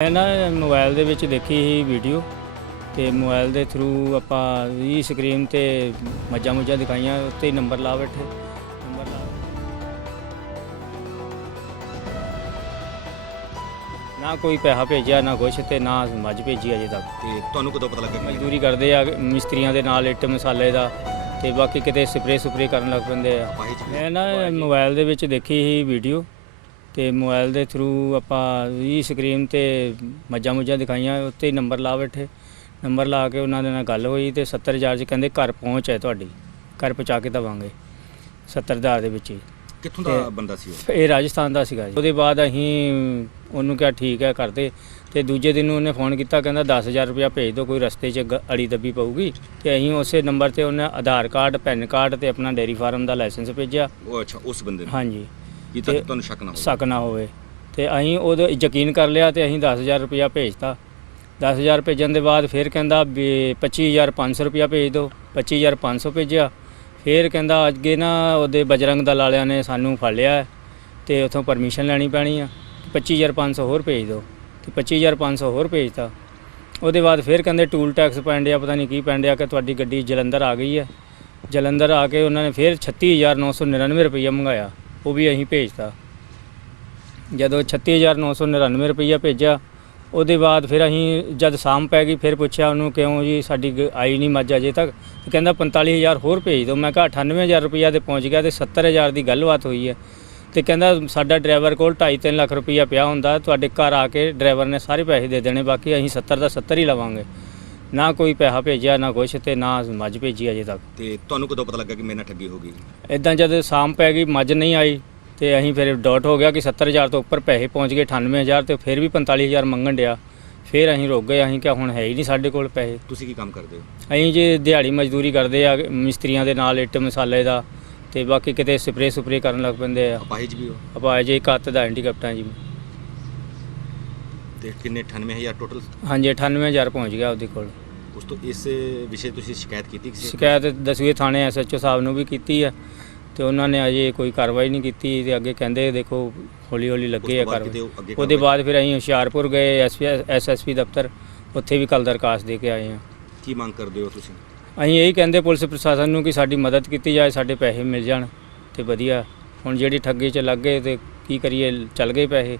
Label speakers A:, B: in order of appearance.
A: ਮੈਂ ਨਾ ਮੋਬਾਈਲ ਦੇ ਵਿੱਚ ਦੇਖੀ ਸੀ ਵੀਡੀਓ ਤੇ ਮੋਬਾਈਲ ਦੇ ਥਰੂ ਆਪਾਂ ਵੀ ਸਕਰੀਨ ਤੇ ਮੱਝਾਂ ਮੁੱਝਾਂ ਦਿਖਾਈਆਂ ਉੱਤੇ ਨੰਬਰ ਲਾ ਬੈਠੇ। ਨੰਬਰ ਲਾ ਨਾ ਕੋਈ ਪੈਸਾ ਭੇਜਿਆ ਨਾ ਕੁਛ ਤੇ ਨਾ ਮੱਝ ਭੇਜੀ ਅਜੇ ਤੱਕ।
B: ਤੇ ਤੁਹਾਨੂੰ ਕਦੋਂ ਪਤਾ ਲੱਗਾ ਕਿ
A: ਮਜ਼ਦੂਰੀ ਕਰਦੇ ਆ ਮਿਸਤਰੀਆਂ ਦੇ ਨਾਲ ਇੱਟ ਮਸਾਲੇ ਦਾ ਤੇ ਬਾਕੀ ਕਿਤੇ ਸਪਰੇ ਸੁਪਰੇ ਕਰਨ ਲੱਗ ਪੈਂਦੇ ਆ। ਮੈਂ ਨਾ ਮੋਬਾਈਲ ਦੇ ਵਿੱਚ ਦੇਖੀ ਸੀ ਵੀਡੀਓ ਤੇ ਮੋਬਾਈਲ ਦੇ ਥਰੂ ਆਪਾਂ ਵੀ ਸਕਰੀਨ ਤੇ ਮੱਝਾਂ ਮੁੱਝਾਂ ਦਿਖਾਈਆਂ ਉੱਤੇ ਨੰਬਰ ਲਾ ਬੈਠੇ। ਨੰਬਰ ਲਾ ਕੇ ਉਹਨਾਂ ਦੇ ਨਾਲ ਗੱਲ ਹੋਈ ਤੇ 70000 ਚ ਕਹਿੰਦੇ ਘਰ ਪਹੁੰਚ ਹੈ ਤੁਹਾਡੀ ਘਰ ਪਹੁੰਚਾ ਕੇ ਦਵਾਂਗੇ 70000 ਦੇ ਵਿੱਚ ਹੀ।
B: ਕਿੱਥੋਂ ਦਾ ਬੰਦਾ ਸੀ ਉਹ?
A: ਇਹ ਰਾਜਸਥਾਨ ਦਾ ਸੀਗਾ ਜੀ। ਉਹਦੇ ਬਾਅਦ ਅਸੀਂ ਉਹਨੂੰ ਕਿਹਾ ਠੀਕ ਹੈ ਕਰਦੇ ਤੇ ਦੂਜੇ ਦਿਨ ਉਹਨੇ ਫੋਨ ਕੀਤਾ ਕਹਿੰਦਾ 10000 ਰੁਪਇਆ ਭੇਜ ਦਿਓ ਕੋਈ ਰਸਤੇ 'ਚ ਗ- ਅੜੀ ਦੱਬੀ ਪਊਗੀ। ਤੇ ਅਸੀਂ ਉਸੇ ਨੰਬਰ ਤੇ ਉਹਨੇ ਆਧਾਰ ਕਾਰਡ ਪੈਨ ਕਾਰਡ ਤੇ ਆਪਣਾ ਡੇਅਰੀ ਫਾਰਮ ਦਾ ਲਾਇਸੈਂਸ ਭੇਜਿਆ।
B: ਉਹ ਅੱਛਾ ਉਸ ਬੰਦੇ ਨੂੰ?
A: ਹਾਂਜੀ।
B: ਤੇ- ਤੁਹਾਨੂੰ ਸ਼ੱਕ ਨਾ ਹੋਵੇ।
A: ਸ਼ੱਕ ਨਾ ਹੋਵੇ। ਤੇ ਅਸੀਂ ਉਹਦੇ ਯਕੀਨ ਕਰ ਲਿਆ ਤੇ ਅਸੀਂ 10000 ਰੁਪਇਆ ਭੇਜਤਾ। 10000 ਭੇਜਣ ਦੇ ਬਾਅਦ ਫਿਰ ਕਹਿੰਦਾ ਵੀ 25500 ਰੁਪਇਆ ਭੇਜ ਦਿਓ। 25500 ਭੇਜਿਆ। ਫਿਰ ਕਹਿੰਦਾ ਅੱਗੇ ਨਾ ਉਹਦੇ ਬਜਰੰਗ ਦਲ ਵਾਲਿਆਂ ਨੇ ਸਾਨੂੰ ਫੜ ਲਿਆ ਹੈ ਤੇ ਉਥੋਂ ਪਰਮਿਸ਼ਨ ਲੈਣੀ ਪੈਣੀ ਆ। 25500 ਹੋਰ ਭੇਜ ਦਿਓ। ਤੇ 25500 ਹੋਰ ਭੇਜਤਾ। ਉਹਦੇ ਬਾਅਦ ਫਿਰ ਕਹਿੰਦੇ ਟੂਲ ਟੈਕਸ ਪੈਂਡਿਆ ਪਤਾ ਨਹੀਂ ਕੀ ਪੈਂਡਿਆ ਕਿ ਤੁਹਾਡੀ ਗੱਡੀ ਜਲੰਧਰ ਆ ਗਈ ਹੈ। ਜਲੰਧਰ ਆ ਕੇ ਉਹਨਾਂ ਨੇ ਫਿਰ 36999 ਰੁਪਈਆ ਮੰਗਾਇਆ। ਉਹ ਵੀ ਅਸੀਂ ਭੇਜਤਾ। ਜਦੋਂ 36999 ਰੁਪਈਆ ਭੇਜਿਆ, ਉਹਦੇ ਬਾਅਦ ਫਿਰ ਅਸੀਂ ਜਦ ਸ਼ਾਮ ਪੈ ਗਈ, ਫਿਰ ਪੁੱਛਿਆ ਉਹਨੂੰ ਕਿਉਂ ਜੀ ਸਾਡੀ ਗ- ਆਈ ਨਹੀਂ ਮੱਝ ਅਜੇ ਤੱਕ। ਤੇ ਕਹਿੰਦਾ 45000 ਹੋਰ ਭੇਜ ਦਿਓ। ਮੈਂ ਕਿਹਾ 98000 ਰੁਪਈਆ ਤੇ ਪਹੁੰਚ ਗਿਆ ਤੇ 70000 ਦੀ ਗੱਲਬਾਤ ਹੋਈ ਹੈ। ਤੇ ਕਹਿੰਦਾ ਸਾਡਾ ਡਰਾਈਵਰ ਕੋਲ 2.5 ਲੱਖ ਰੁਪਈਆ ਪਿਆ ਹੁੰਦਾ, ਤੁਹਾਡੇ ਘਰ ਆ ਕੇ ਡਰਾਈਵਰ ਨੇ ਸਾਰੇ ਪੈਸੇ ਦੇ ਦੇਣੇ, ਬਾਕੀ ਅਸੀਂ 70 ਦਾ 70 ਹੀ ਲਵਾਂਗੇ। ਨਾ ਕੋਈ ਪੈਸਾ ਭੇਜਿਆ ਨਾ ਕੁਛ ਤੇ ਨਾ ਮੱਝ ਭੇਜੀ ਅਜੇ ਤੱਕ।
B: ਤੇ ਤੁਹਾਨੂੰ ਕਦੋਂ ਪਤਾ ਲੱਗਾ ਕਿ ਮੇਰੇ ਨਾਲ ਠੱਗੀ ਹੋ ਗਈ?
A: ਇਦਾਂ ਜਦ ਸ਼ਾਮ ਪੈ ਗਈ ਮੱਝ ਨਹੀਂ ਆਈ ਤੇ ਅਸੀਂ ਫਿਰ ਡਾਟ ਹੋ ਗਿਆ ਕਿ 70000 ਤੋਂ ਉੱਪਰ ਪੈਸੇ ਪਹੁੰਚ ਗਏ 98000 ਤੇ ਫਿਰ ਵੀ 45000 ਮੰਗਣ ਡਿਆ। ਫਿਰ ਅਸੀਂ ਰੁਕ ਗਏ ਅਸੀਂ ਕਿਹਾ ਹੁਣ ਹੈ ਹੀ ਨਹੀਂ ਸਾਡੇ ਕੋਲ ਪੈਸੇ।
B: ਤੁਸੀਂ ਕੀ ਕੰਮ ਕਰਦੇ ਹੋ?
A: ਅਸੀਂ ਜੇ ਦਿਹਾੜੀ ਮਜ਼ਦੂਰੀ ਕਰਦੇ ਆ ਮਿਸਤਰੀਆਂ ਦੇ ਨਾਲ ਇੱਟ ਮਸਾਲੇ ਦਾ ਤੇ ਬਾਕੀ ਕਿਤੇ ਸਪਰੇ ਸੁਪਰੇ ਕਰਨ ਲੱਗ ਪੈਂਦੇ ਆ।
B: ਅਪਾਹਿਜ ਵੀ ਹੋ?
A: ਆਪਾਂ ਇੱਕ ਹੱਥ ਦਾ ਹੈਂਡੀਕੈਪਟਾਂ ਜੀ।
B: ਤੇ ਕਿੰਨੇ 98000 ਟੋਟਲ
A: ਹਾਂਜੀ 98000 ਪਹੁੰਚ ਗਿਆ ਉਹਦੇ ਕੋਲ।
B: ਉਸ ਤੋਂ ਇਸ ਵਿਸ਼ੇ ਤੁਸੀਂ ਸ਼ਿਕਾਇਤ ਕੀਤੀ ਕਿਸੇ
A: ਸ਼ਿਕਾਇਤ ਦਸਵੇਂ ਥਾਣੇ ਐਸਐਚਓ ਸਾਹਿਬ ਨੂੰ ਵੀ ਕੀਤੀ ਹੈ ਤੇ ਉਹਨਾਂ ਨੇ ਅਜੇ ਕੋਈ ਕਾਰਵਾਈ ਨਹੀਂ ਕੀਤੀ ਤੇ ਅੱਗੇ ਕਹਿੰਦੇ ਦੇਖੋ ਹੌਲੀ ਹੌਲੀ ਲੱਗੇ ਆ ਕਾਰਵਾਈ। ਉਹਦੇ ਬਾਅਦ ਫਿਰ ਅਸੀਂ ਹੁਸ਼ਿਆਰਪੁਰ ਗਏ ਐਸਐਸਪੀ ਦਫ਼ਤਰ ਉੱਥੇ ਵੀ ਕੱਲ ਦਰਖਾਸਤ ਦੇ ਕੇ ਆਏ ਹਾਂ।
B: ਕੀ ਮੰਗ ਕਰਦੇ ਹੋ ਤੁਸੀਂ?
A: ਅਸੀਂ ਇਹੀ ਕਹਿੰਦੇ ਪੁਲਿਸ ਪ੍ਰਸ਼ਾਸਨ ਨੂੰ ਕਿ ਸਾਡੀ ਮਦਦ ਕੀਤੀ ਜਾਏ ਸਾਡੇ ਪੈਸੇ ਮਿਲ ਜਾਣ ਤੇ ਵਧੀਆ। ਹੁਣ ਜਿਹੜੀ ਠੱਗੀ 'ਚ ਲੱਗ ਗਏ ਤੇ ਕੀ ਕਰੀਏ ਚੱਲ ਗਏ ਪੈਸੇ।